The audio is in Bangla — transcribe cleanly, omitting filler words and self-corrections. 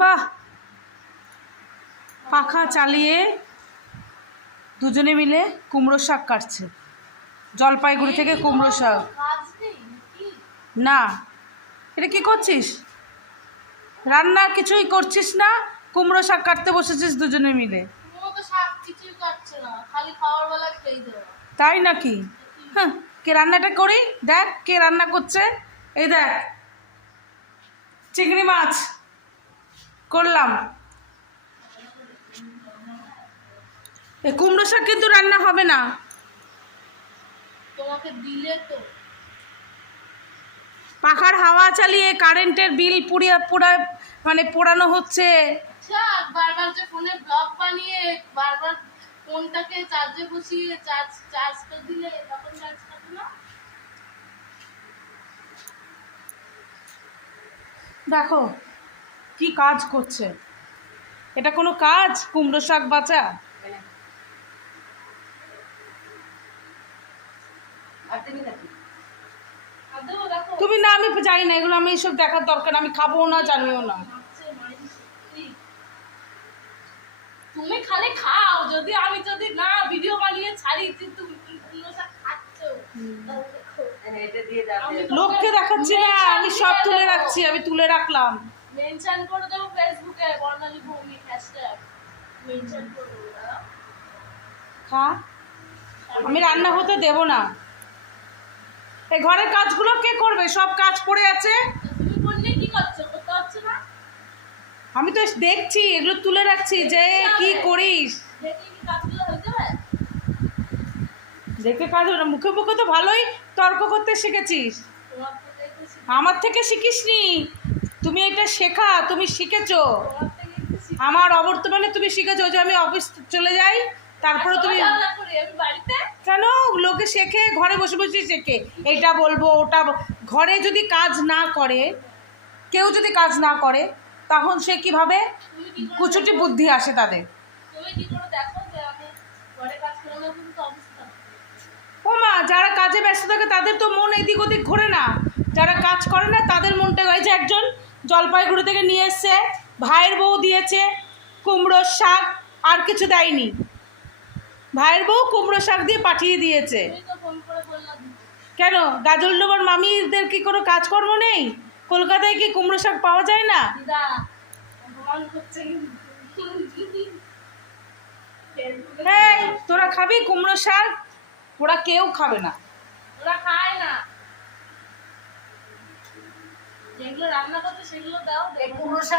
বাহ, পাখা চালিয়ে দুজনে মিলে কুমড়ো শাক কাটছে। জলপাইগুড়ি থেকে কুমড়ো শাক। না, এটা কি করছিস? রান্না কিছুই করছিস না, কুমড়ো শাক কাটতে বসেছিস দুজনে মিলে। তাই নাকি? হ্যাঁ, কে রান্নাটা করি দেখ, কে রান্না করছে। এই দেখ, চিংড়ি মাছ করলাম। এই কুমড়ো শাক কিন্তু রান্না হবে না। তোমাকে দিলে তো পাখার হাওয়া চালিয়ে কারেন্টের বিল পুড়িয়ে মানে পোড়ানো হচ্ছে। আচ্ছা, বারবার যে ফোনে ব্লগ বানিয়ে বারবার ফোনটাকে চার্জে বসিয়ে চার্জ করে দিলে তখন চার্জ থাকে না। দেখো কি কাজ করছে, এটা কোনো কাজ? কুমড়ো শাক বাঁচা। তুমি না, আমি জানি না এগুলো, আমি এইসব দেখার দরকার, আমি খাবো না, জানিও না। তুমি খালি খাও, যদি না ভিডিও বানিয়ে ছাড়ি তুমি খাচ্ছো। লোককে দেখাচ্ছি না, আমি সব তুলে রাখছি, আমি তুলে রাখলাম। মেনশন করে দেবো ফেসবুকে, বর্ণালী ভৌমিক হ্যাশট্যাগ মেনশন করে দেবো। খা, আমি রান্না হতে দেব না। এই ঘরের কাজগুলো কে করবে? সব কাজ পড়ে আছে। তুমি করলে কি করছো? করতে হচ্ছে না। আমি তো দেখছি, এগুলো তুলে রাখছি যে কি করিস। দেখি কি কাজগুলো হয়ে যাবে। দেখে কাজ হবে না, মুখে মুখে তো ভালোই তর্ক করতে শিখেছিস। আমার থেকে শিখিসনি, তুমি এটা শেখা, তুমি শিখেছো। আমার অবর্তমানে তুমি শিখেছো যে আমি অফিস চলে যাই, তারপরে তুমি কেন? লোকে শেখে, ঘরে বসে বসে শেখে, এটা বলবো ওটা। ঘরে যদি কাজ না করে, কেউ যদি কাজ না করে, তখন সে কিভাবে কুচুটি বুদ্ধি আসে তাদের। ও মা, যারা কাজে ব্যস্ত থাকে তাদের তো মন এদিক ওদিক ঘোরে না, যারা কাজ করে না তাদের মনটা হয়। যে একজন জলপাইগুড়ি থেকে নিয়ে এসছে, ভাইয়ের বউ দিয়েছে কুমড়োর শাক, আর কিছু দেয়নি। ভাইয়ের বউ কুমড়ো শাক দিয়ে পাঠিয়ে দিয়েছে। কেন, গাজল ডোবার মামিদের কি কোনো কাজকর্ম নেই? কলকাতায় কি কুমড়ো শাক পাওয়া যায় না? হ্যাঁ, তোরা খাবি কুমড়ো শাক? ওরা কেউ খাবে না, ওরা খায় না। যেগুলো রান্না করতে সেগুলো দাও। কুমড়ো শাক